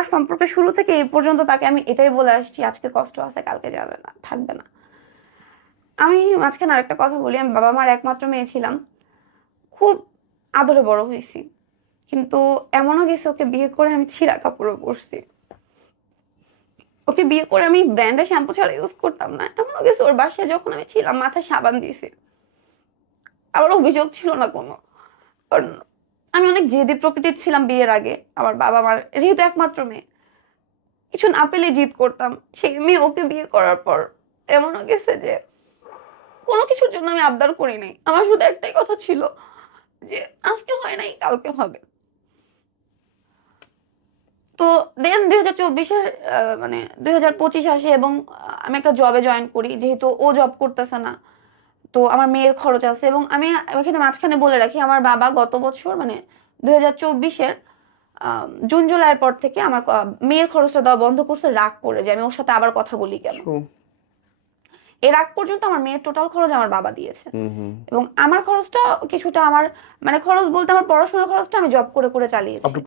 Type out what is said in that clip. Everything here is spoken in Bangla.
আমার সম্পর্কের শুরু থেকে এই পর্যন্ত তাকে আমি এটাই বলে আসছি, আজকে কষ্ট আছে কালকে যাবে না, থাকবে না। আমি মাঝখানে আরেকটা কথা বলি, আমি বাবা মার একমাত্র মেয়ে ছিলাম, খুব আদরে বড় হয়েছি, কিন্তু এমনও গেছে ওকে বিয়ে করে আমি ছিঁড়া কাপড়ও পরছি। ওকে বিয়ে করে আমি ব্র্যান্ডের শ্যাম্পু ছাড়া ইউজ করতাম না, এমনও গেছে ওর বাসায় যখন আমি ছিলাম মাথায় সাবান দিয়েছি, আমার অভিযোগ ছিল না কোনো। কারণ আমি অনেক জেদি প্রকৃতির ছিলাম বিয়ের আগে, আমার বাবা মার যেহেতু একমাত্র মেয়ে, কিছু না পেলে জিদ করতাম। সেই মেয়ে ওকে বিয়ে করার পর এমনও গেছে যে কোনো কিছুর জন্য আমি আবদার করি নাই, আমার শুধু একটাই কথা ছিল যে আজকে হয় নাই কালকে হবে। তো দেন 2024-এর মানে 2025 আসে এবং আমি একটা জবে জয়েন করি, যেহেতু ও জব করতেছে না, তো আমার মেয়ের খরচ আছে। এবং আমি এখানে মাঝখানে বলে রাখি, আমার বাবা গত বছর মানে 2024-এর জুন জুলাইয়ের পর থেকে আমার মেয়ের খরচটা দেওয়া বন্ধ করছে, রাগ করে যে আমি ওর সাথে আবার কথা বলি কেন। এর আগ পর্যন্ত আমার মেয়ের টোটাল খরচ আমার বাবা দিয়েছে, এবং আমার খরচটা কিছুটা আমার মানে খরচ বলতে আমার পড়াশোনার খরচটা আমি জব করে করে চালিয়েছি।